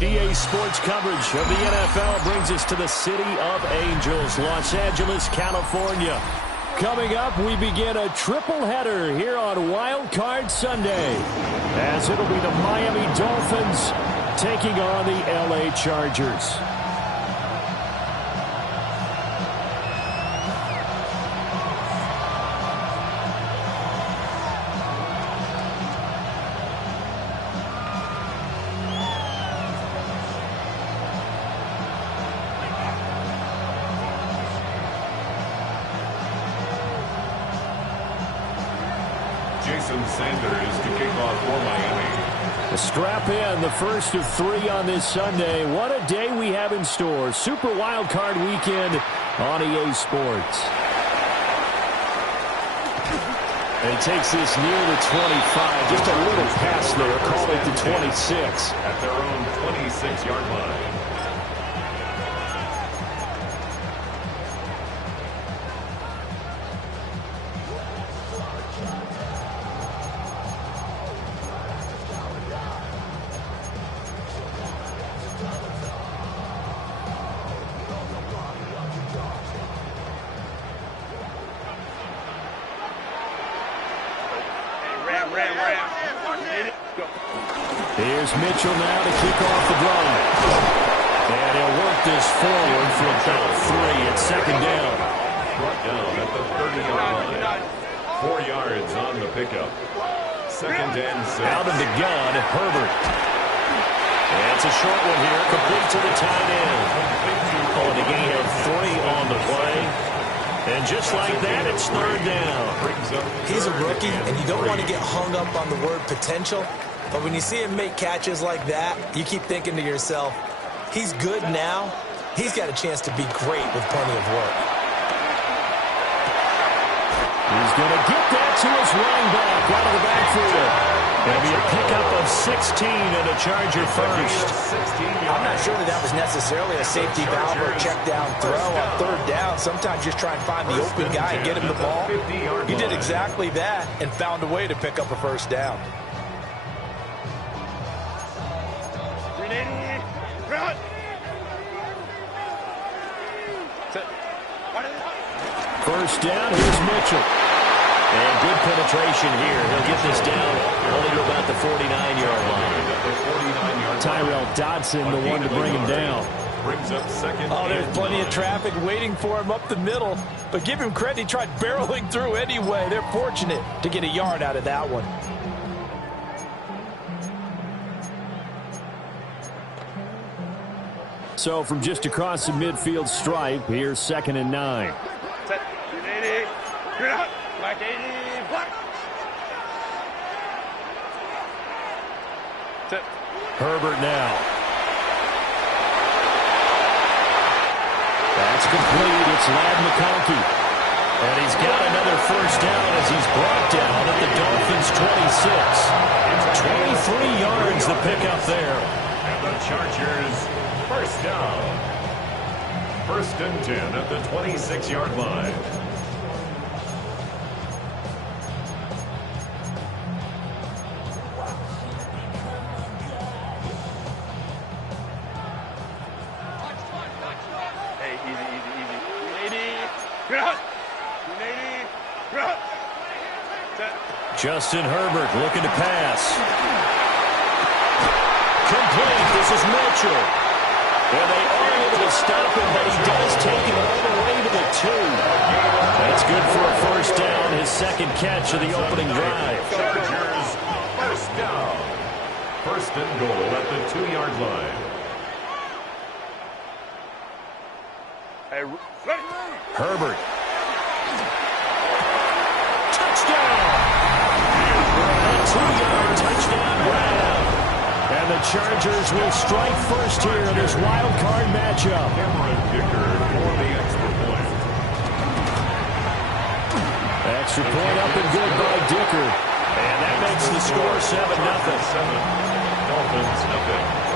EA Sports coverage of the NFL brings us to the City of Angels, Los Angeles, California. Coming up, we begin a triple header here on Wild Card Sunday, as it'll be the Miami Dolphins taking on the LA Chargers. Jason Sanders to kick off for Miami. Strap in, the first of 3 on this Sunday. What a day we have in store. Super Wild Card Weekend on EA Sports. And he takes this near the 25. Just a little pass there. Call it the 26. At their own 26-yard line. Here's Mitchell now to kick off the drive. And he'll work this forward for about 3 at second down. Brought down at the 30-yard line. 4 yards on the pickup. Second and 6. Out of the gun, Herbert. And it's a short one here, complete to the tight end. Oh, and the gain of 3 on the play. And just like that, it's third down. He's a rookie, and you don't want to get hung up on the word potential. But when you see him make catches like that, you keep thinking to yourself, he's good now. He's got a chance to be great with plenty of work. He's going to get that to his running back out of the backfield. That'll be a pickup of 16 and a Charger first. I'm not sure that was necessarily a safety valve or a check down throw on third down. Sometimes just try and find the open guy and get him the ball. He did exactly that and found a way to pick up a first down. First down, here's Mitchell. And good penetration here. He'll get this down only to about the 49-yard line. Tyrell Dodson, the one to bring him down. Brings up second. Oh, there's plenty of traffic waiting for him up the middle. But give him credit, he tried barreling through anyway. They're fortunate to get a yard out of that one. So from just across the midfield stripe, here's 2nd and 9. Herbert now. That's complete. It's Ladd McConkey. And he's got another first down as he's brought down at the Dolphins' 26. 23 yards the pickup there. And the Chargers, first down. 1st and 10 at the 26-yard line. Justin Herbert looking to pass. Complete. This is Mitchell. And they are able to stop him, but he does take him all the way to the 2. That's good for a first down, his 2nd catch of the opening drive. Chargers, first down. 1st and goal at the 2-yard line. Herbert. Touchdown! A 2-yard touchdown grab. And the Chargers will strike first here in this wild card matchup. Cameron Dicker for the extra point. Extra point up and good by Dicker. And that makes the score 7-0. Dolphins, nothing.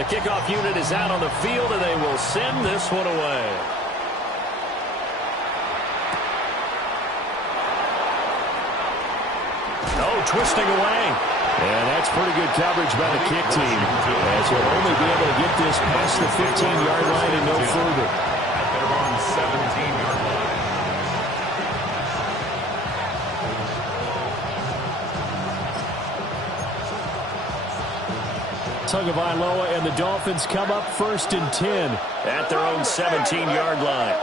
The kickoff unit is out on the field, and they will send this one away. Oh, twisting away. And that's pretty good coverage by the kick team, as he'll only be able to get this past the 15-yard line and no further. At their own 17-yard line. Tagovailoa and the Dolphins come up 1st and 10 at their own 17-yard line.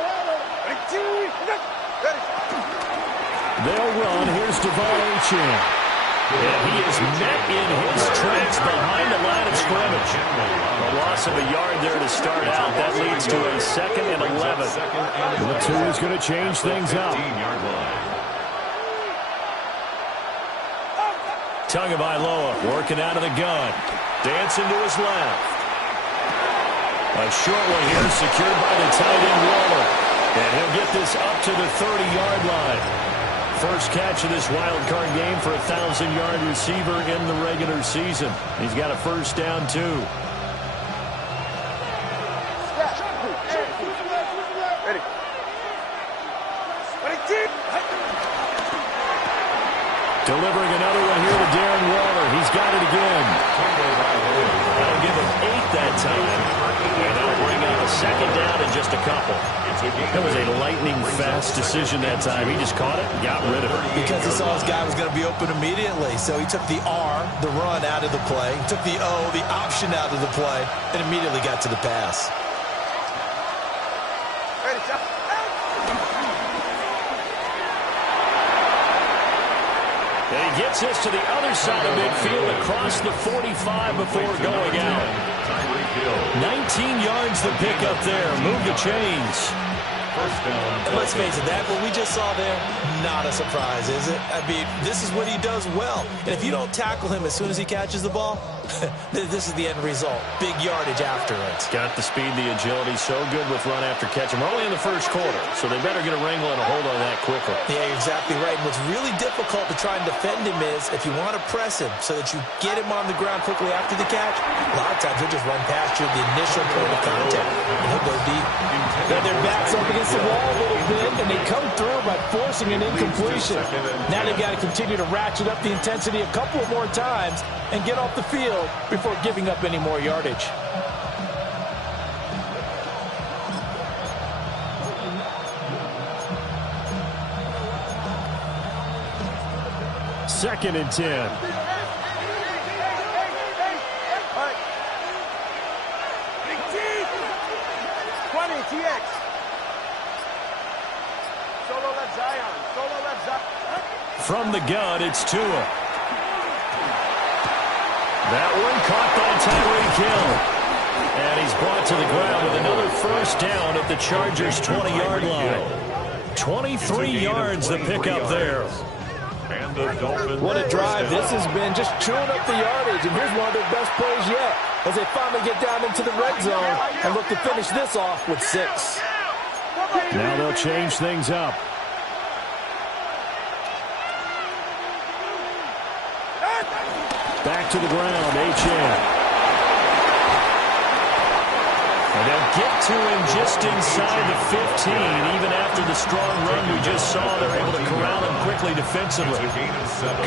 They'll run. Here's Devon Achane. And he is met in his tracks behind the line of scrimmage. A loss of a yard there to start out. That leads to a 2nd and 11. The 2 is going to change things up. Tagovailoa working out of the gun. Dancing to his left. A short one here secured by the tight end Waller. And he'll get this up to the 30-yard line. First catch of this wild card game for a 1,000-yard receiver in the regular season. He's got a first down, too. Delivering another one here to Darren Waller. He's got it again. That'll give him 8 that time. And that'll bring up a 2nd down in just a couple. That was a lightning-fast decision that time. He just caught it and got rid of it. Because he saw his guy was going to be open immediately. So he took the R, the run, out of the play. He took the O, the option, out of the play, and immediately got to the pass. And he gets this to the other side of midfield across the 45 before going out. 19 yards the pickup there. Move the chains. And let's face it, that what we just saw there, not a surprise, is it? I mean, this is what he does well. And if you don't tackle him as soon as he catches the ball, this is the end result. Big yardage after it. Got the speed, the agility, so good with run after catch. And we're only in the first quarter, so they better get a wrangle and a hold on that quickly. Yeah, you're exactly right. And what's really difficult to try and defend him is if you want to press him so that you get him on the ground quickly after the catch, a lot of times he'll just run past you at the initial point of contact, and he'll go deep. Now their backs up against the wall a little bit, and they come through by forcing an incompletion. Now they've got to continue to ratchet up the intensity a couple of more times and get off the field before giving up any more yardage. Second and 10. From the gun, it's Tua. That one caught by Tyreek Hill. And he's brought to the ground with another first down at the Chargers' 20-yard line. 23 yards the pickup there. What a drive this has been, just chewing up the yardage. And here's one of their best plays yet as they finally get down into the red zone and look to finish this off with 6. Now they'll change things up. Back to the ground, Achane. And they'll get to him just inside the 15. Even after the strong run we just saw, they're able to corral him quickly defensively.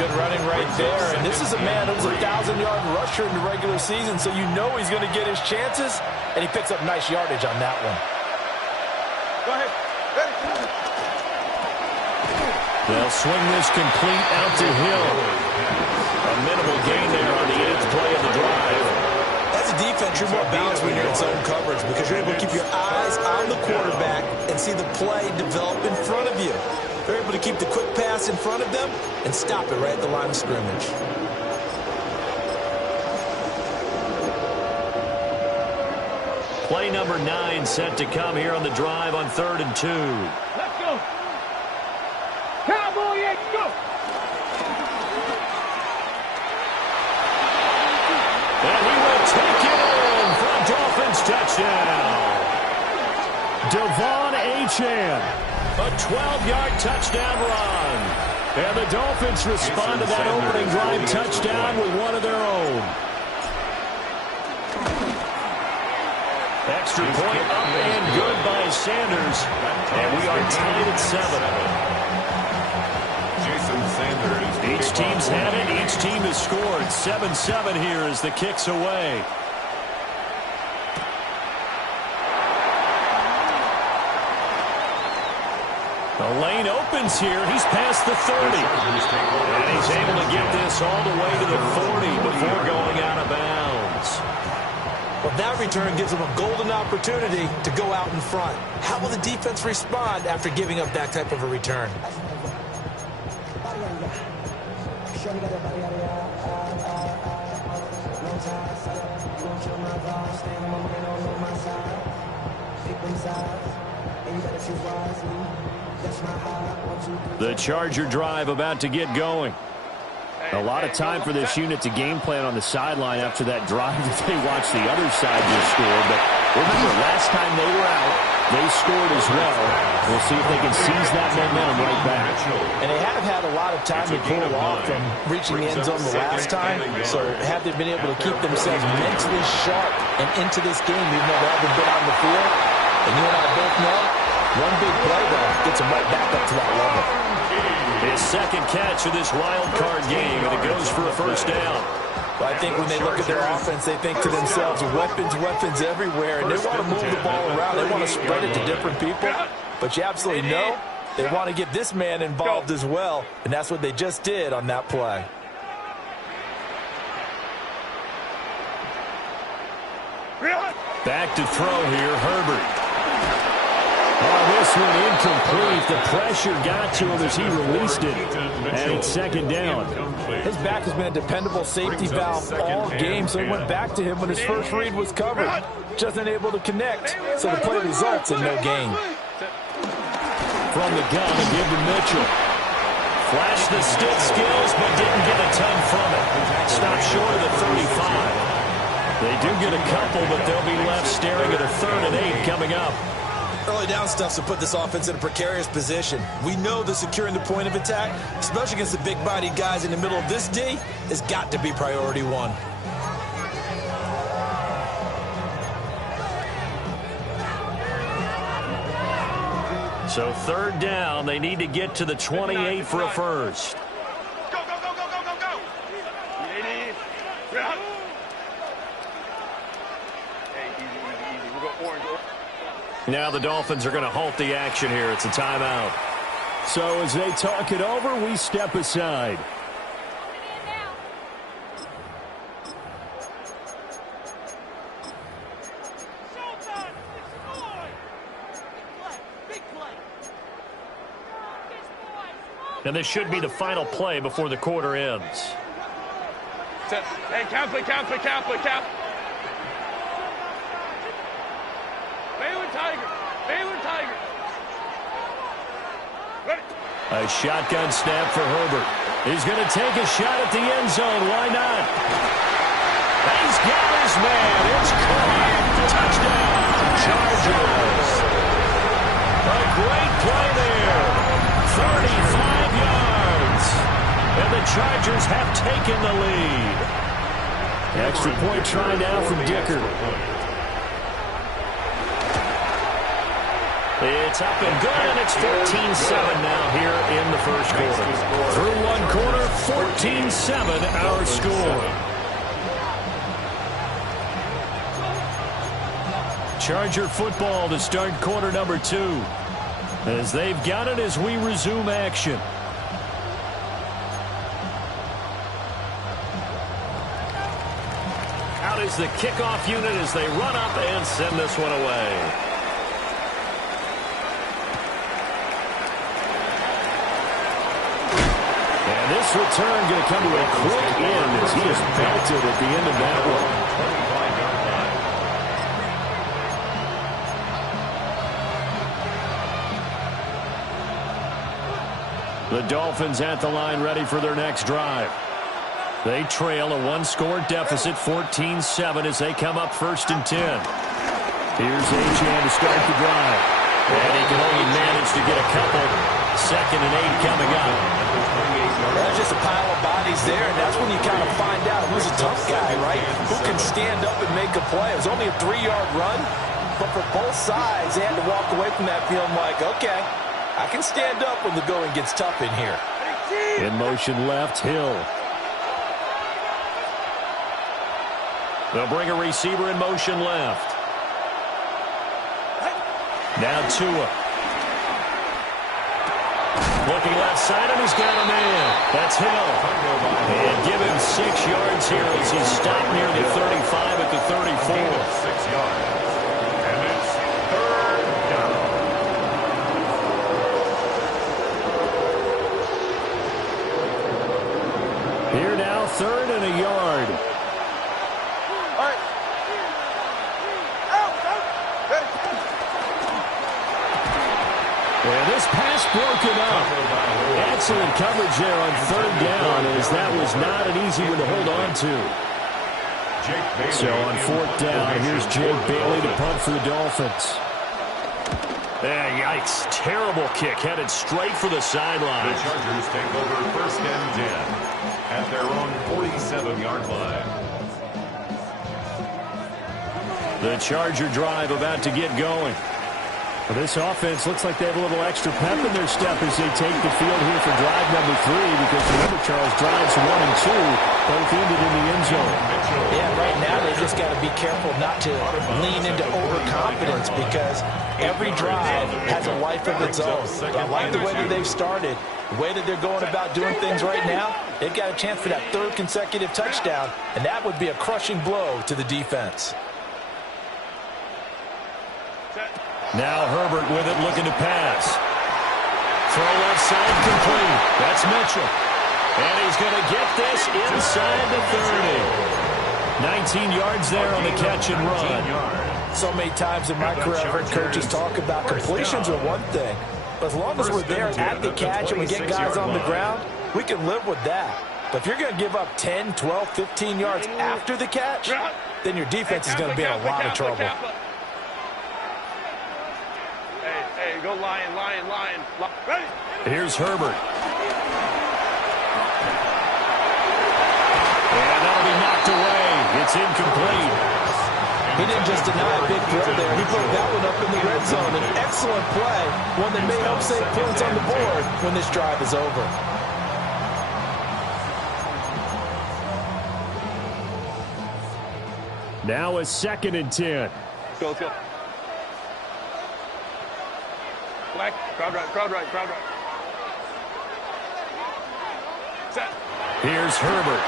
Good running right there. And this is a man who's a 1,000-yard rusher in the regular season, so you know he's going to get his chances, and he picks up nice yardage on that one. Go ahead. They'll swing this complete out to Hill. A minimal gain there on the 8th play of the drive. As a defense, you're more balanced when you're in zone coverage because you're able to keep your eyes on the quarterback and see the play develop in front of you. You're able to keep the quick pass in front of them and stop it right at the line of scrimmage. Play number 9 set to come here on the drive on 3rd and 2. Let's go. Cowboy, go. And he will take it in for a Dolphins touchdown. Devon Achane, a 12-yard touchdown run. And the Dolphins respond to that opening drive touchdown with one of their own. extra point up and good by Sanders. And we are tied at 7. Jason Sanders. Each team's had it. Each team has scored. 7-7 here as the kick's away. The lane opens here. He's past the 30. And he's able to get this all the way to the 40 before going out of bounds. Well, that return gives them a golden opportunity to go out in front. How will the defense respond after giving up that type of a return? The Charger drive about to get going. A lot of time for this unit to game plan on the sideline after that drive that they watched the other side just score. But remember, last time they were out, they scored as well. We'll see if they can seize that momentum right back. And they have had a lot of time to pull off from reaching the end zone the last time. So have they been able to keep themselves mentally sharp and into this game, even though they haven't been on the field? And you and I both know, one big play, though, gets them right back up to that level. His second catch of this wild card game, and it goes for a first down. Well, I think when they look at their offense, they think to themselves, weapons everywhere, and they want to move the ball around. They want to spread it to different people. But you absolutely know they want to get this man involved as well, and that's what they just did on that play. Back to throw here, Herbert. Oh, this one incomplete. The pressure got to him as he released it. And it's second down. His back has been a dependable safety valve all game, so he went back to him when his first read was covered. Just unable to connect, so the play results in no gain. From the gun, a give to Mitchell. Flashed the stick skills, but didn't get a ton from it. Stopped short of the 35. They do get a couple, but they'll be left staring at a 3rd and 8 coming up. Early down stuff's to put this offense in a precarious position. We know that securing the point of attack, especially against the big-bodied guys in the middle of this D, has got to be priority 1. So 3rd down, they need to get to the 28 for a first. Go, go, go, go, go, go, go. Hey, easy. We'll go orange. Now the Dolphins are going to halt the action here. It's a timeout. So as they talk it over, we step aside. And this should be the final play before the quarter ends. Hey, count. Baylor Tiger. Ready. A shotgun snap for Herbert. He's going to take a shot at the end zone. Why not? He's got his man. It's caught. Touchdown, Chargers. A great play there. 35 yards. And the Chargers have taken the lead. Extra point try now from Dicker. It's up and good, and it's 14-7 now here in the first quarter. Through one quarter, 14-7 our score. Charger football to start quarter number 2. As they've got it as we resume action. Out is the kickoff unit as they run up and send this one away. This return going to come to a quick end as he is belted at the end of that one. The Dolphins at the line ready for their next drive. They trail a one-score deficit, 14-7, as they come up 1st and 10. Here's Achane to start the drive. And he can only manage to get a couple. 2nd and 8 coming up. There's just a pile of bodies there, and that's when you kind of find out who's a tough guy, right? Who can stand up and make a play. It was only a 3-yard run, but for both sides, they had to walk away from that feeling like, okay, I can stand up when the going gets tough in here. In motion left, Hill. They'll bring a receiver in motion left. Now Tua. Looking left side, and he's got a man. That's Hill. And give him 6 yards here as he's stopped near the 35 at the 34. 6 yards. And it's 3rd down. Here now, 3rd and a yard. All right. Out. And this pass broken up. Excellent coverage there on 3rd down, as that was not an easy one to hold on to. So on 4th down, here's Jake Bailey to punt for the Dolphins. Yikes. Terrible kick headed straight for the sideline. The Chargers take over 1st and 10 at their own 47-yard line. The Charger drive about to get going. Well, this offense looks like they have a little extra pep in their step as they take the field here for drive number 3, because remember, Charles, drives 1 and 2 both ended in the end zone. Yeah, right now they just got to be careful not to lean into overconfidence, because every drive has a life of its own. But I like the way that they've started, the way that they're going about doing things right now. They've got a chance for that 3rd consecutive touchdown, and that would be a crushing blow to the defense. Now Herbert with it, looking to pass. Throw left side, complete. That's Mitchell. And he's going to get this inside the 30. 19 yards there on the catch and run. So many times in my career, I've heard coaches talk about completions are one thing, but as long as we're there at the catch and we get guys on the ground, we can live with that. But if you're going to give up 10, 12, 15 yards after the catch, then your defense is going to be in a lot of trouble. Hey, go lion. Ready? Here's Herbert. And that'll be knocked away. It's incomplete. He didn't just deny a big throw there. He put that one up in the red zone. An excellent play, one that may help save points on the board when this drive is over. Now a 2nd and 10. Let's go. Black, crowd right. Set. Here's Herbert.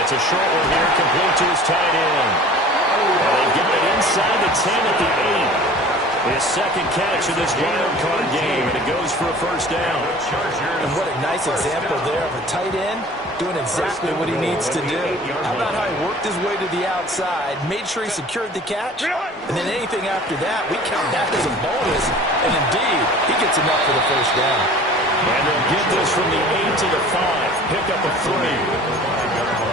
It's a short one here, complete to his tight end. And they get it inside the 10 at the 8. His 2nd catch of this wild card game, and it goes for a 1st down. And what a nice example there of a tight end doing exactly what he needs to do. How about how he worked his way to the outside, made sure he secured the catch, and then anything after that, we count that as a bonus. And indeed, he gets enough for the 1st down. And they'll get this from the 8 to the 5. Pick up a 3.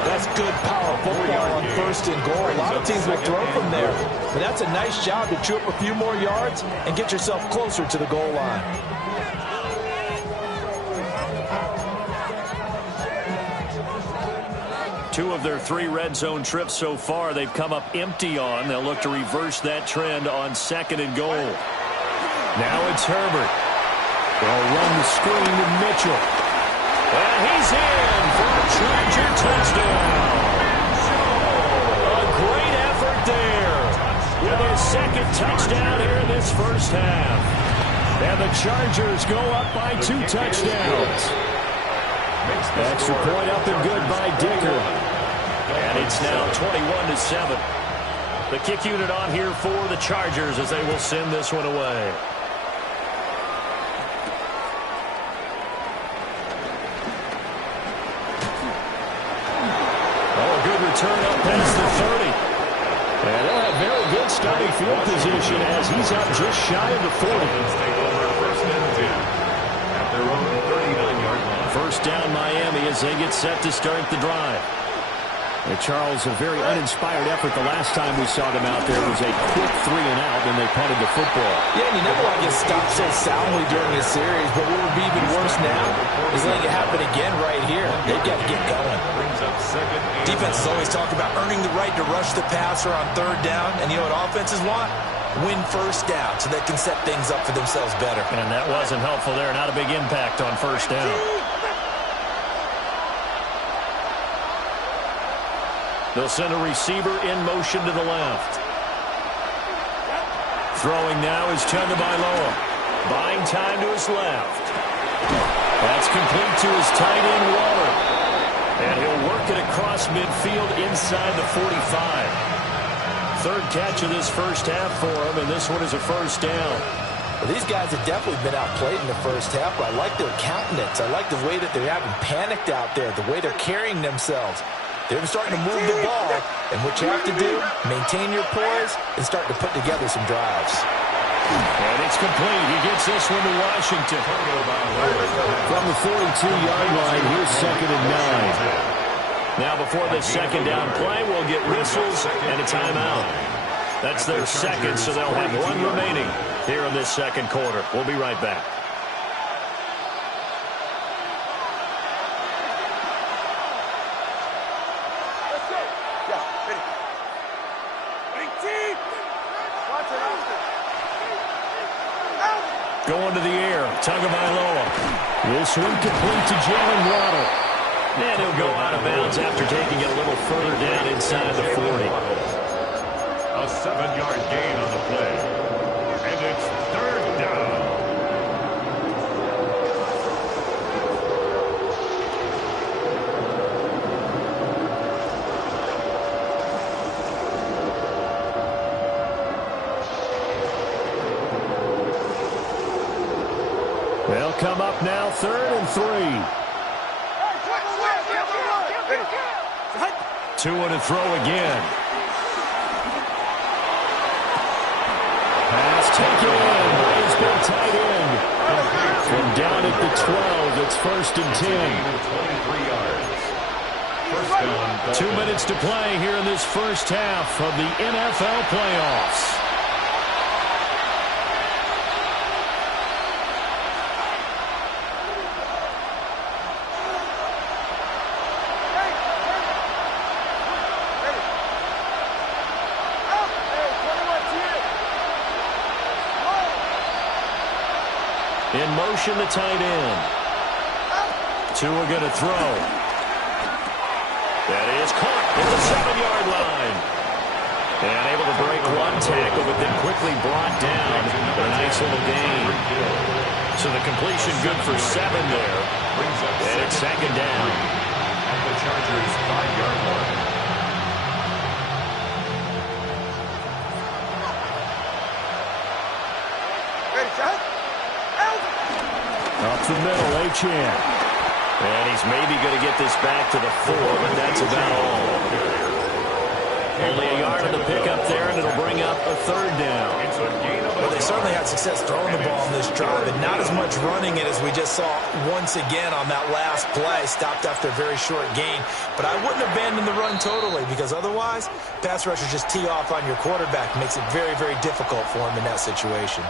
That's good power football on 1st and goal. A lot of teams will throw from there, but that's a nice job to chew up a few more yards and get yourself closer to the goal line. Two of their 3 red zone trips so far, they've come up empty on. They'll look to reverse that trend on 2nd and goal. Now it's Herbert. They'll run the screen to Mitchell. And he's in for a Charger touchdown. A great effort there with his 2nd touchdown here in this 1st half. And the Chargers go up by 2 touchdowns. Extra point up and good by Dicker. And it's now 21-7. The kick unit on here for the Chargers as they will send this one away. Turn up past the 30. And they'll have very good starting field position as he's up just shy of the 40. Take over 1st and 10 at their own 39-yard line. 1st down Miami as they get set to start the drive. And Charles, a very uninspired effort the last time we saw them out there was a quick 3-and-out, and they punted the football. Yeah, and you never want to get stopped so soundly during this series, but what would be even worse now is letting it happen again right here. They've got to get going. Defenses always talk about earning the right to rush the passer on third down, and you know what offenses want? Win first down so they can set things up for themselves better. And that wasn't helpful there. Not a big impact on first down. They'll send a receiver in motion to the left. Throwing now is Tagovailoa. Buying time to his left. That's complete to his tight end, Waller. And he'll work it across midfield inside the 45. Third catch of this first half for him, and this one is a first down. Well, these guys have definitely been outplayed in the first half, but I like their countenance. I like the way that they're having panicked out there, the way they're carrying themselves. They're starting to move the ball, and what you have to do, maintain your poise and start to put together some drives. And it's complete. He gets this one to Washington. From the 42-yard line, here's 2nd and 9. Now before this second down play, we'll get whistles and a timeout. That's their second, so they'll have one remaining here in this second quarter. We'll be right back. Going to the air, Tagovailoa will swing complete to Jalen Waddle. And he'll go out of bounds after taking it a little further down inside the 40. A 7-yard gain on the play. And it's third down. They'll come up now, 3rd and 3. Tua to throw again. Pass taken in by his big tight end. From down at the 12, it's 1st and 10. 2 minutes to play here in this first half of the NFL playoffs. In motion, the tight end. Tua going to throw. That is caught at the 7-yard line. And able to break one tackle, but then quickly brought down. But a nice little gain. So the completion good for 7 there. And it's second down. At the Chargers' 5-yard line. Up the middle, Achane. And he's maybe going to get this back to the 4, but that's about all. Only a yard of the pickup there, and it'll bring up a 3rd down. Well, they certainly had success throwing the ball in this drive, and not as much running it as we just saw once again on that last play. Stopped after a very short gain. But I wouldn't abandon the run totally, because otherwise, pass rushers just tee off on your quarterback. Makes it very, very difficult for him in that situation.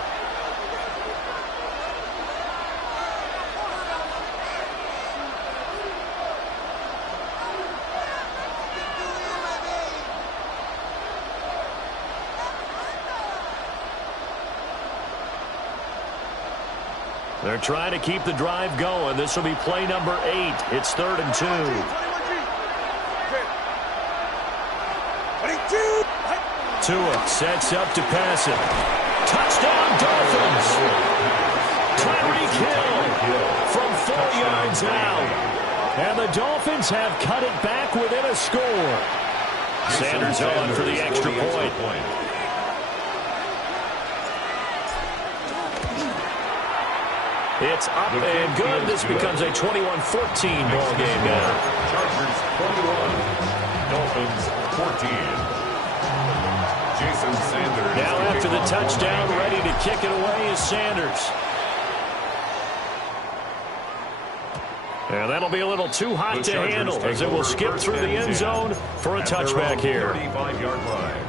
They're trying to keep the drive going. This will be play number 8. It's 3rd and 2. Tua sets up to pass it. Touchdown, Dolphins. Tyreek Hill from 4 yards out. And the Dolphins have cut it back within a score. Sanders on for the extra point. It's up and good. This becomes a 21-14 ball game now. Chargers 21, Dolphins 14. Jason Sanders. Now after the touchdown, ready to kick it away is Sanders. And that'll be a little too hot to handle as it will skip through the end zone for a touchback here. 35-yard line.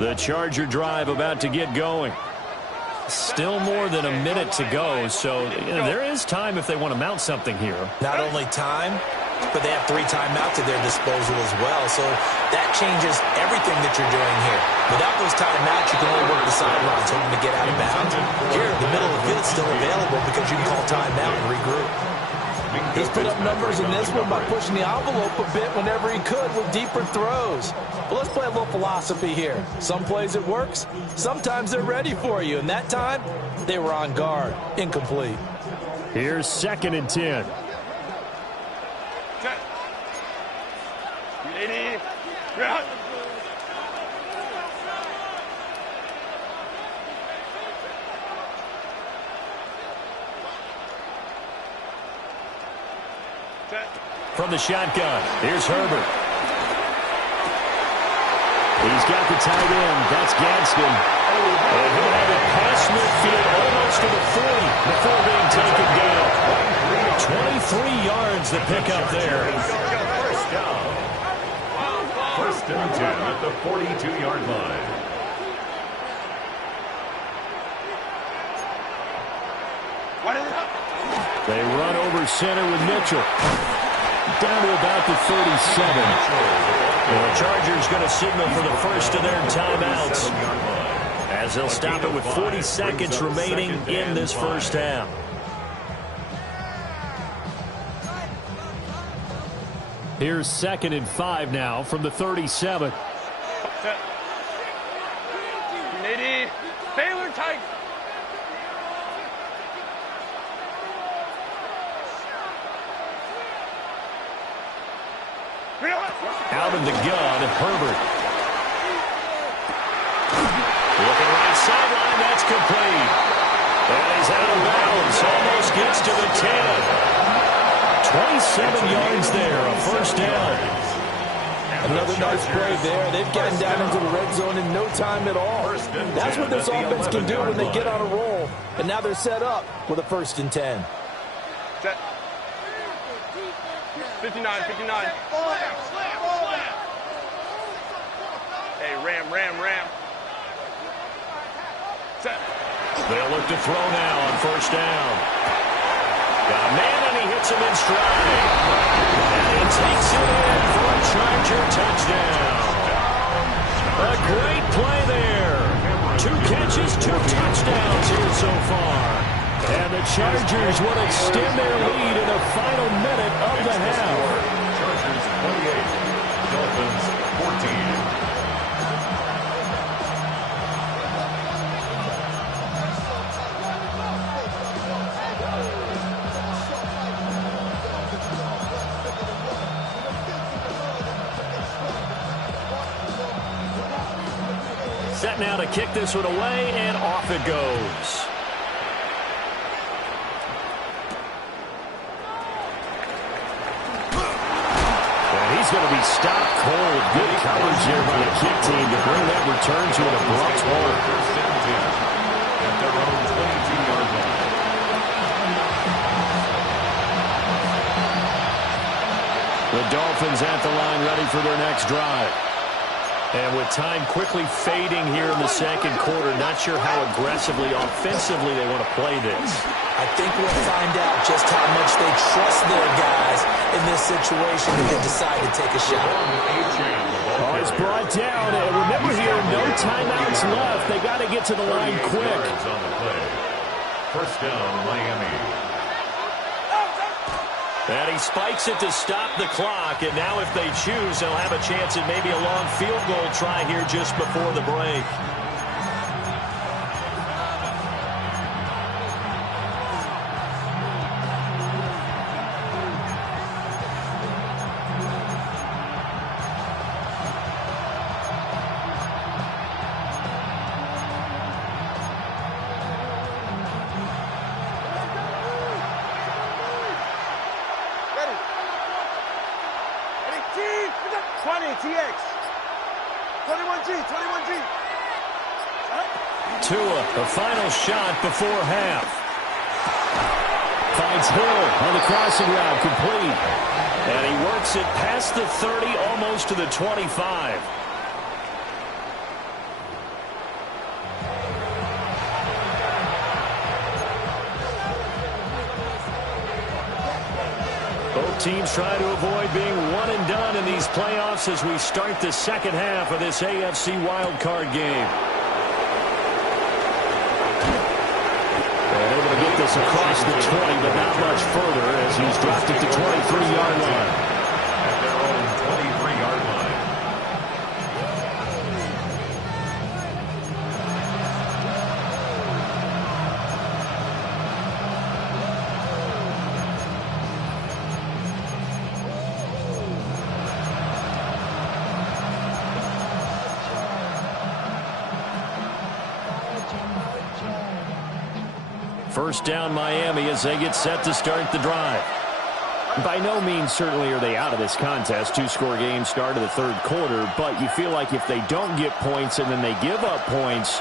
The Charger drive about to get going. Still more than a minute to go, so there is time if they want to mount something here. Not only time, but they have 3 timeouts at their disposal as well, so that changes everything that you're doing here. Without those timeouts, you can only work the sidelines hoping to get out of bounds. Here, the middle of the field is still available because you can call timeout and regroup. He's put up numbers in this one by pushing the envelope a bit whenever he could with deeper throws. But let's play a little philosophy here. Some plays it works, sometimes they're ready for you, and that time, they were on guard. Incomplete. Here's 2nd and 10. Set. Ready. Ground. Set. From the shotgun, here's Herbert. He's got the tight end. That's Gadsden. And he'll have it past midfield almost to the 40 before being taken down. 23 yards the pickup there. First down. 1st and 10 at the 42-yard line. What is it? They run over center with Mitchell. Down to about the 37. And the Chargers going to signal for the first of their timeouts, as they'll stop it with 40 seconds remaining in this first half. Here's 2nd and 5 now from the 37. Ready. Baylor tight. Out of the gun, Herbert. Looking right sideline, that's complete. And he's out of bounds, almost gets to the 10. 27 yards there, a first down. Another nice play there. They've gotten down into the red zone in no time at all. That's what this offense can do when they get on a roll. And now they're set up with a 1st and 10. Set. 59, 59. Hey, ram. Set. They'll look to throw now on first down. Got a man, and he hits him in stride. And he takes it in for a Charger touchdown. A great play there. 2 catches, 2 touchdowns here so far. And the Chargers will extend their lead in the final minute of the half. Chargers 28, Dolphins 14. Set now to kick this one away, and off it goes. He's going to be stopped cold. Good coverage here by the kick team to bring that return to an abrupt halt. 1st and 10 at their own 22-yard line. The Dolphins at the line ready for their next drive. And with time quickly fading here in the second quarter, not sure how aggressively, offensively they want to play this. I think we'll find out just how much they trust their guys in this situation if they decide to take a shot. Oh, it's brought down. And remember here, no timeouts left. They got to get to the line quick. On the play. First down, Miami. And he spikes it to stop the clock. And now if they choose, they'll have a chance at maybe a long field goal try here just before the break. TX. 21G, 21G. Tua, the final shot before half. Finds Hill on the crossing route, complete. And he works it past the 30, almost to the 25. Both teams try to avoid being one and done in these playoffs as we start the second half of this AFC wildcard game. And able to get this across the 20, but not much further as he's dropped it to 23-yard line. At their own 23-yard line. First down Miami as they get set to start the drive. By no means certainly are they out of this contest. Two-score game start of the third quarter, but you feel like if they don't get points and then they give up points,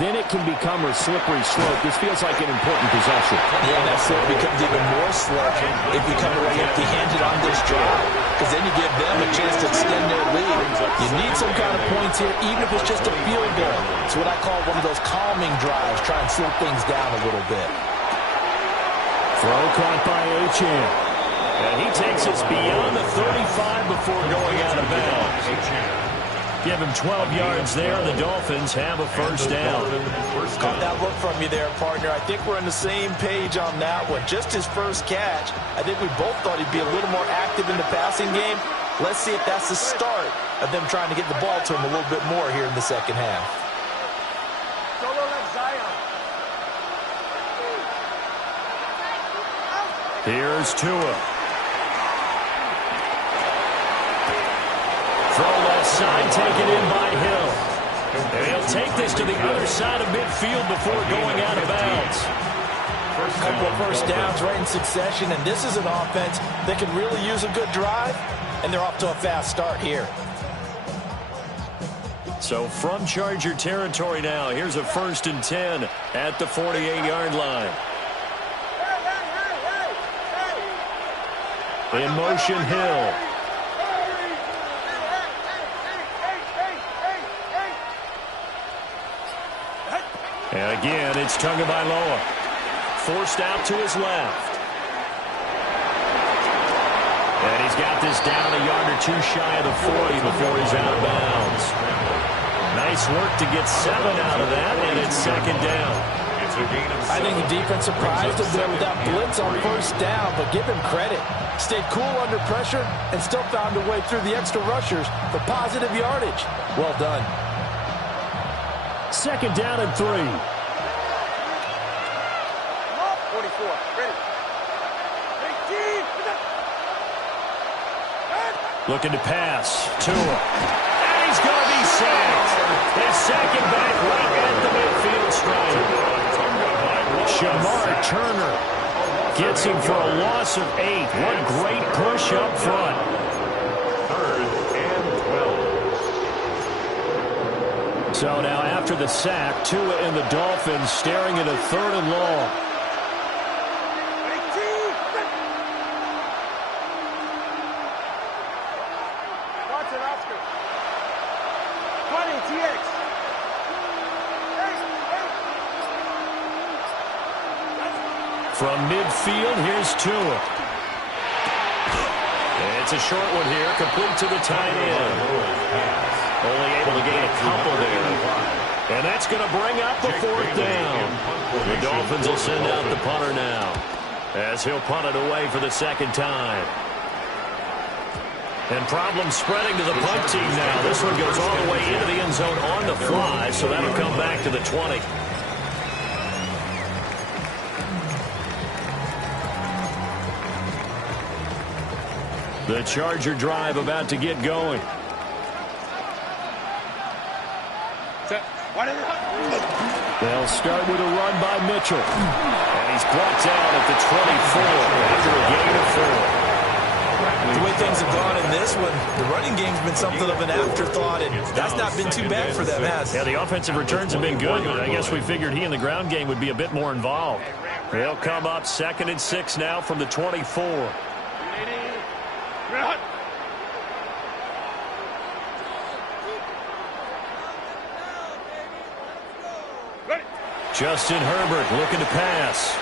then it can become a slippery slope. This feels like an important possession. Yeah, that slope becomes even more slippery if you come away empty-handed on this drive, because then you give them a chance to extend their lead. You need some kind of points here, even if it's just a field goal. It's what I call one of those calming drives, try and slow things down a little bit. Throw caught by Achane. And he takes us beyond the 35 before going out of bounds. Give him 12 yards there. The Dolphins have a first down. Caught that look from you there, partner. I think we're on the same page on that one. Just his first catch. I think we both thought he'd be a little more active in the passing game. Let's see if that's the start of them trying to get the ball to him a little bit more here in the second half. Solo left Zion. Here's Tua. Throw left side, taken in by Hill. And he'll take this to the other side of midfield before going out of bounds. A couple of first downs right in succession, and this is an offense that can really use a good drive, and they're off to a fast start here. So from Charger territory now, here's a 1st and 10 at the 48-yard line. In motion, Hill. And again, it's Tagovailoa. Forced out to his left. And he's got this down a yard or two shy of the 40 before he's out of bounds. Nice work to get 7 out of that, and it's second down. I think the defense surprised him there with that blitz on first down, but give him credit. Stayed cool under pressure and still found a way through the extra rushers for positive yardage. Well done. Second down and 3. 44. Ready. Looking to pass. Tua. And he's going to be sacked. His second back right at the midfield stripe. Shamar Turner gets him for a loss of 8. What great push up front. 3rd and 12. So now after the sack, Tua and the Dolphins staring at a 3rd and long. Watson, Oscar. 20, TX. From midfield, here's Tua. It's a short one here, complete to the tight end. Only able to gain a couple there. And that's going to bring up the 4th down. The Dolphins will send out the punter now, as he'll punt it away for the second time. And problems spreading to the punt team now. This one goes all the way into the end zone on the fly, so that'll come back to the 20. The Charger drive about to get going. They'll start with a run by Mitchell. And he's brought down at the 24 after a gain of 4. The way things have gone in this one, the running game's been something of an afterthought, and that's not been too bad for them, has it? Yeah, the offensive returns have been good, but I guess we figured he in the ground game would be a bit more involved. They'll come up 2nd and 6 now from the 24. Justin Herbert looking to pass.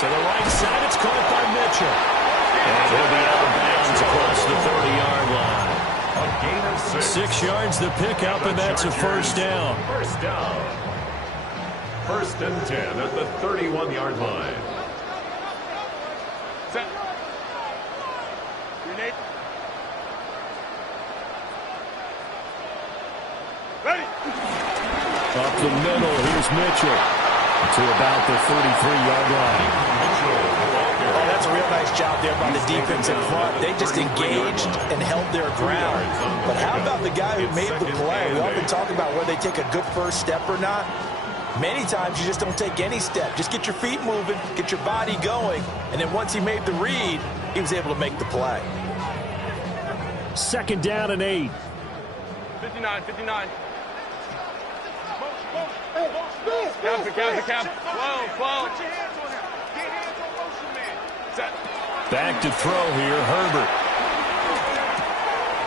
To the right side, it's caught by Mitchell. And he'll be out of bounds across the 30-yard line. A gain of 6 yards the pickup, and that's a first down. First down. 1st and 10 at the 31-yard line. Set. Grenade. Ready. Up the middle, here's Mitchell. To about the 33-yard line. Oh, that's a real nice job there by the defense in front. They just engaged and held their ground. But how about the guy who made the play? We often talk about whether they take a good first step or not. Many times you just don't take any step. Just get your feet moving, get your body going, and then once he made the read, he was able to make the play. 2nd down and 8. 59, 59. Cap. 12. Put your hands on him. Get hands on motion, man. Set. Back to throw here, Herbert.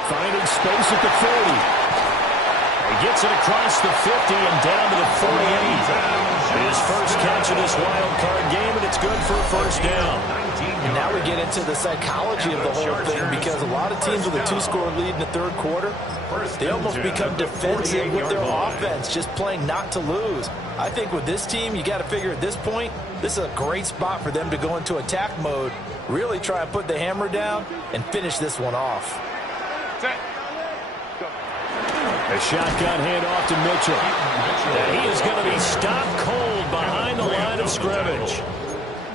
Finding space at the 40. He gets it across the 50 and down to the 48. His first catch of this wild card game, and it's good for a first down. And now we get into the psychology of the whole thing, because a lot of teams with a 2-score lead in the 3rd quarter, they almost become defensive with their offense, just playing not to lose. I think with this team, you got to figure at this point, this is a great spot for them to go into attack mode, really try and put the hammer down and finish this one off. Set. A shotgun handoff to Mitchell. And he is going to be stopped cold behind the line of scrimmage.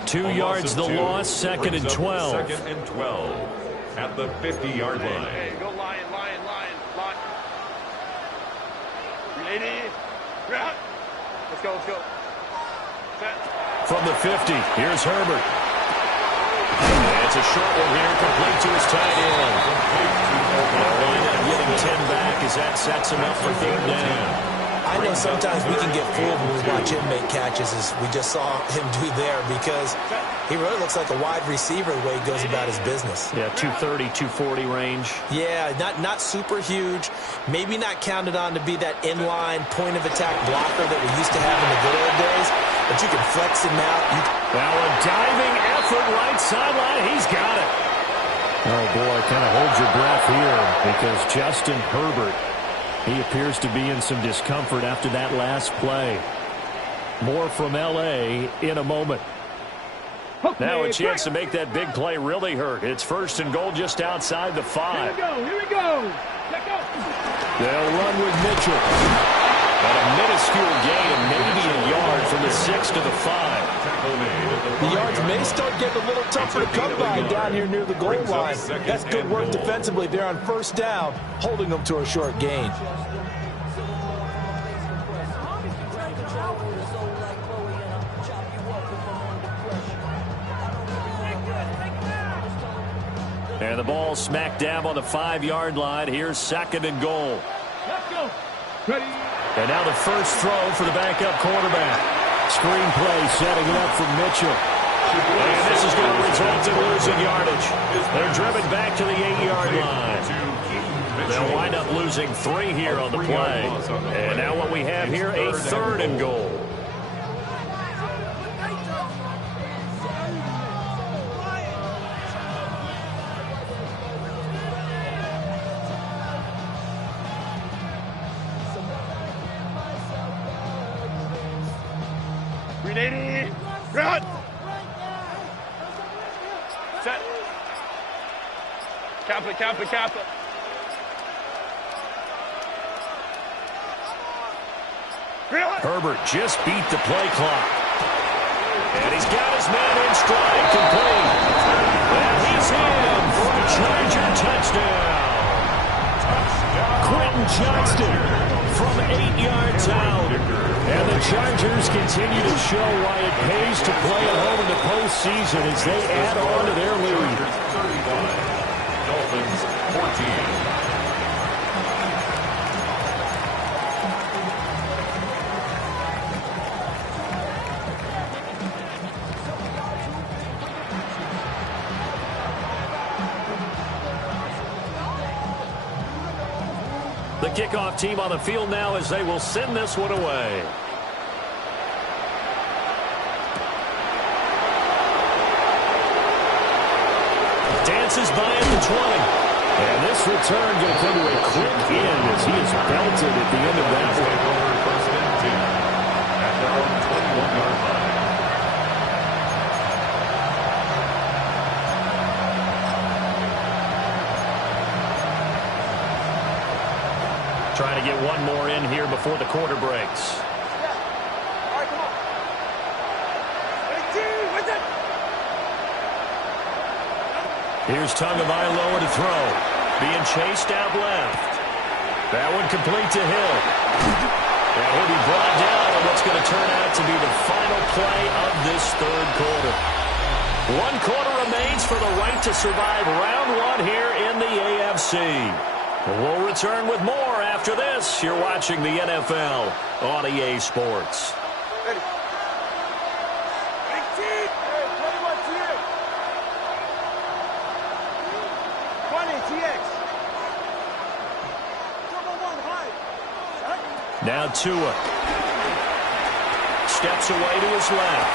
2 yards the loss, 2nd and 12. 2nd and 12 at the 50-yard line. Hey, go lion. Ready. Let's go. Set. From the 50, here's Herbert. And it's a short one here, complete to his tight end. They'll wind up getting 10 back as that sets him up for 3rd down. I know sometimes we can get fooled when we watch him make catches, as we just saw him do there, because he really looks like a wide receiver the way he goes about his business. Yeah, 230, 240 range. Yeah, not super huge, maybe not counted on to be that inline point-of-attack blocker that we used to have in the good old days, but you can flex him out. Now a diving effort right sideline. He's got it. Oh, boy, kind of hold your breath here, because Justin Herbert, he appears to be in some discomfort after that last play. More from L.A. in a moment. Now a chance to make that big play really hurt. It's 1st and goal just outside the 5. Here we go. Let go. They'll run with Mitchell. But a minuscule gain, maybe a yard from the 6 to the 5. The yards may start getting a little tougher to come by down here near the goal line. That's good work defensively there on 1st down, holding them to a short gain. And the ball smack dab on the 5-yard line. Here's 2nd and goal. Let's go. Ready. And now the first throw for the backup quarterback. Screen play setting it up for Mitchell. And this is going to result in losing yardage. They're driven back to the 8-yard line. They'll wind up losing 3 here on the play. And now what we have here, a 3rd and goal. Ready. Run. Set. Kappa. Herbert just beat the play clock. And he's got his man in stride, complete. And he's in for a Charger touchdown. Quentin Johnston from 8 yards out. And the Chargers continue to show why it pays to play at home in the postseason as they add on to their lead. Dolphins 14. The kickoff team on the field now as they will send this one away. Dances by at the 20. And this return going to come to a quick end as he is belted at the end of that one. First and 10 at their own 21-yard line. Trying to get one more in here before the quarter breaks. All right, come on. 18, with it. Here's Tagovailoa to throw. Being chased out left. That one complete to Hill. And he'll be brought down on what's going to turn out to be the final play of this third quarter. 1 quarter remains for the right to survive round 1 here in the AFC. We'll return with more after this. You're watching the NFL on EA Sports. Ready. 18. 21 TX. 20 TX. Double one high. Now Tua. Steps away to his left.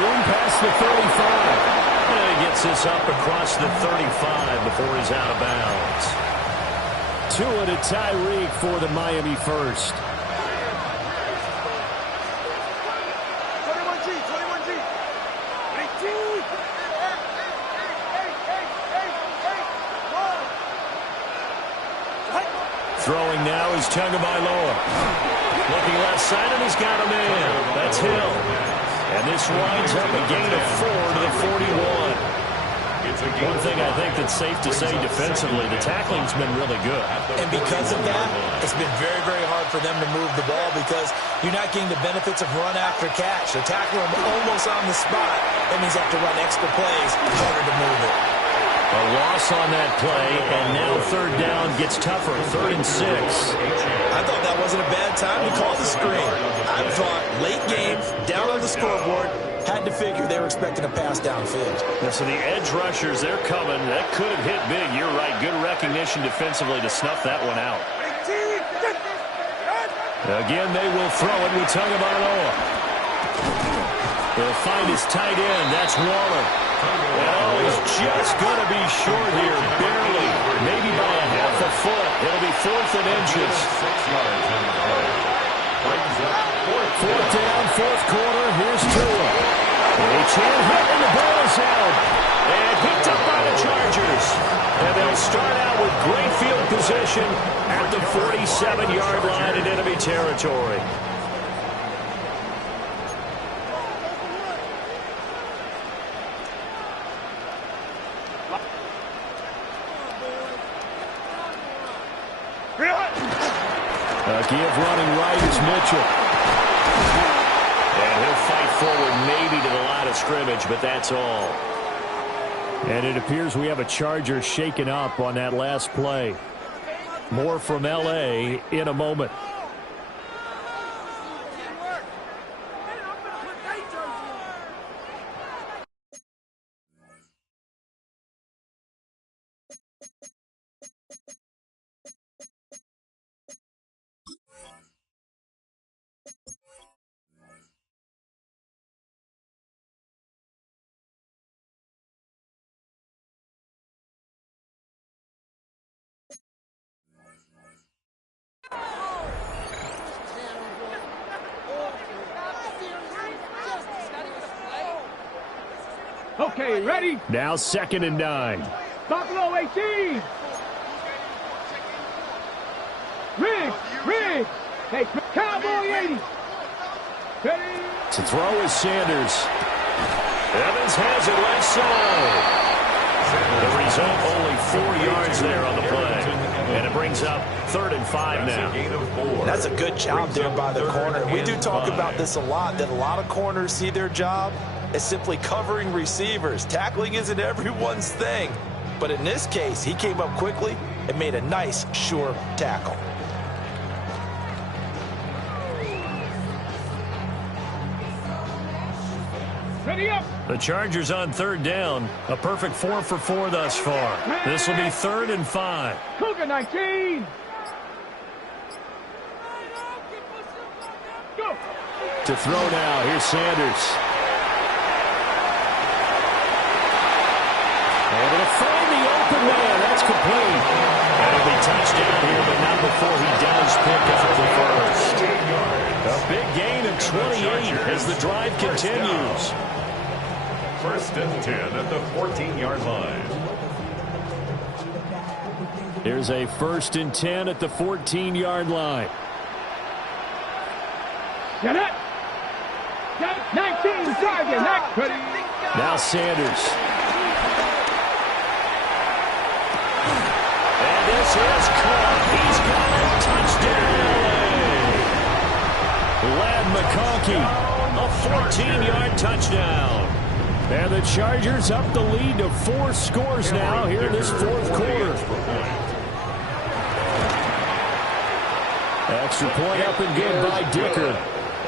Room past the 35. And he gets this up across the 35 before he's out of bounds. Tua to Tyreek for the Miami first. 21G, 21G. 18. Throwing now is Tagovailoa. Looking left side, and he's got a man. That's Hill. And this winds up a gain of 4 to the 41. One thing I think that's safe to say defensively, the tackling's been really good. And because of that, it's been very, very hard for them to move the ball because you're not getting the benefits of run after catch. They're tackling them almost on the spot. That means you have to run extra plays harder to move it. A loss on that play, and now third down gets tougher. 3rd and 6. I thought that wasn't a bad time to call the screen. I thought late game, down on the scoreboard, had to figure they were expecting a pass downfield. And so the edge rushers, they're coming. That could have hit big. You're right. Good recognition defensively to snuff that one out. 18. Again, they will throw it with Tagovailoa. They'll find his tight end. That's Waller. Oh, he's just going to be short here. Barely. Maybe by a half a foot. It'll be 4th and inches. 6 yards in the play. Brings up 4th down, 4th quarter. Here's Tua. A chin hit, and the ball is out. And picked up by the Chargers. And they'll start out with great field position at the 47-yard line in enemy territory. Give running right is Mitchell. And he'll fight forward maybe to the line of scrimmage, but that's all. And it appears we have a Charger shaken up on that last play. More from L.A. in a moment. Okay, ready? Now 2nd and 9. Buffalo 18. Riggs. Hey, Cowboy 80. Ready? To throw is Sanders. Evans has it left side. The result, only 4 yards there on the play. And it brings up 3rd and 5 now. That's a good job there by the corner. We do talk about this a lot, that a lot of corners see their job as simply covering receivers. Tackling isn't everyone's thing. But in this case, he came up quickly and made a nice, sure tackle. Ready up. The Chargers on third down. A perfect 4 for 4 thus far. This will be 3rd and 5. Cougar 19. Go. To throw now. Here's Sanders. Able to find the open man. That's complete. That'll be touchdown here, but not before he does pick up the first. A big gain of 28 as the drive continues. 1st and 10 at the 14-yard line. Here's a 1st and 10 at the 14-yard line. Get it. Got it. 19 target. Not ready. Now Sanders. And this is caught. He's got a touchdown. Ladd McConkey, a 14-yard touchdown. And the Chargers up the lead to 4 scores now here in this 4th quarter. Extra point up and good by Dicker.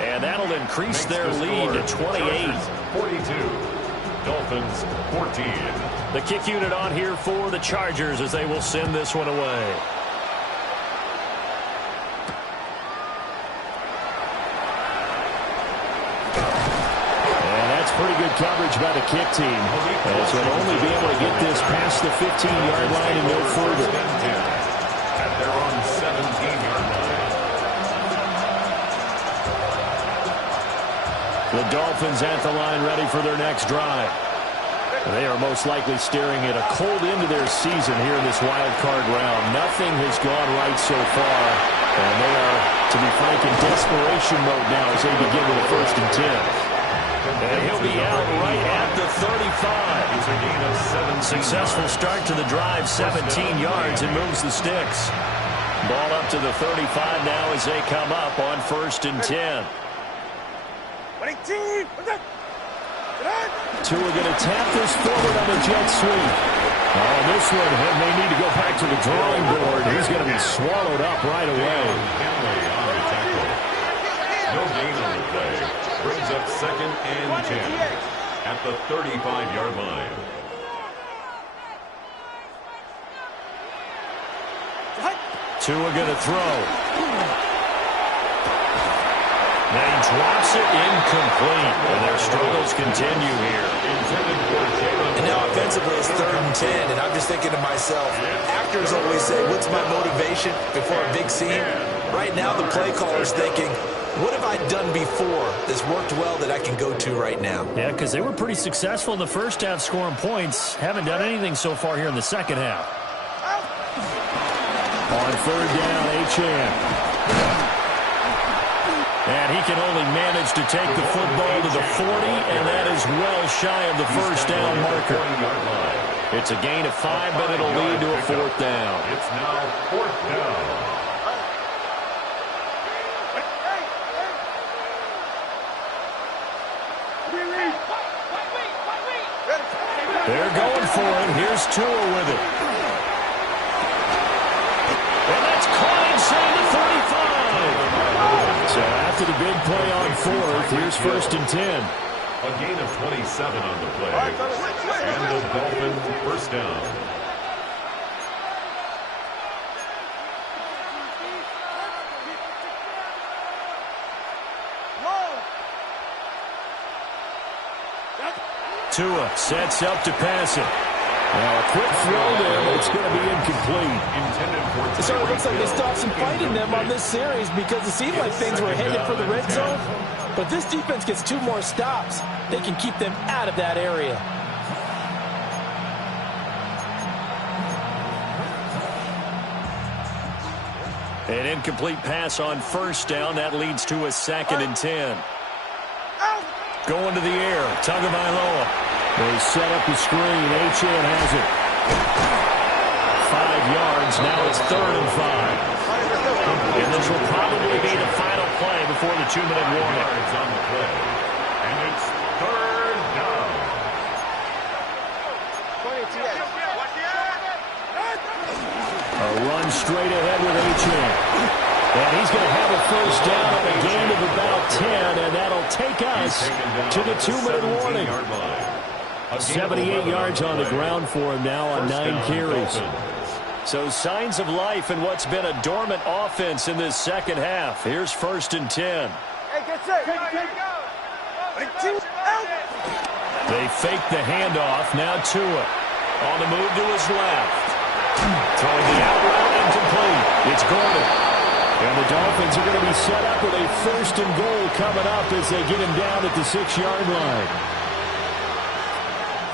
And that'll increase their lead to 28. 42. Dolphins 14. The kick unit on here for the Chargers as they will send this one away. Pretty good coverage by the kick team. As will only be able to get this past the 15-yard line and no further. At their own 17-yard line. The Dolphins at the line ready for their next drive. They are most likely staring at a cold end to their season here in this wild card round. Nothing has gone right so far. And they are, to be frank, in desperation mode now as they begin with a 1st and 10. And he'll be out right at the 35. It's a gain of 7. Successful start to the drive, 17 yards, and moves the sticks. Ball up to the 35 now as they come up on 1st and 10. Tua going to tap this forward on a jet sweep. Oh, this one may need to go back to the drawing board. He's going to be swallowed up right away. No gain on the play. Brings up 2nd and 10 at the 35-yard line. Tua going to throw. Now he drops it incomplete. And their struggles continue here. And now offensively it's 3rd and 10. And I'm just thinking to myself, actors always say, what's my motivation before a big scene? Right now the play caller's thinking, what have I done before that's worked well that I can go to right now? Yeah, because they were pretty successful in the first half scoring points. Haven't done anything so far here in the second half. On 3rd down, Achane. And he can only manage to take the football to the 40, and that is well shy of the 1st down marker. It's a gain of 5, but it'll lead to a 4th down. It's now 4th down. They're going for it. Here's Tua with it. And that's caught inside the 35. So after the big play on 4th, here's 1st and 10. A gain of 27 on the play. And the Dolphin 1st down. Tua sets up to pass it. Now a quick throw there, but it's going to be incomplete. So it looks like they stopped some fighting them on this series because it seemed like things were headed for the red zone. But if this defense gets 2 more stops, they can keep them out of that area. An incomplete pass on 1st down. That leads to a 2nd and 10. Going to the air. Tagovailoa. They set up the screen. Achane has it. 5 yards. Now it's 3rd and 5. And this will probably be the final play before the 2-minute warning. On the play. And it's 3rd down. take us to the 2-minute warning. 78 yards on the ground for him now on 9 carries. So signs of life in what's been a dormant offense in this second half. Here's 1st and 10. Hey, get set. They fake the handoff. Now Tua on the move to his left. Throwing the out route incomplete. It's Gordon. And the Dolphins are going to be set up with a 1st and goal coming up as they get him down at the 6-yard line.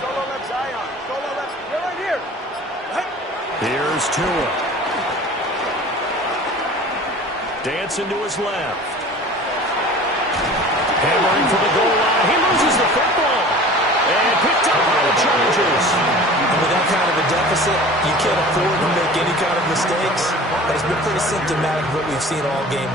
Solo left, Zion. Solo left. You're right here. Here's Tua. Dancing to his left. Hammering for the goal line. He loses the football. And picked up by the Chargers. And with that kind of a deficit, you can't afford to make any kind of mistakes. But it's been pretty symptomatic of what we've seen all game.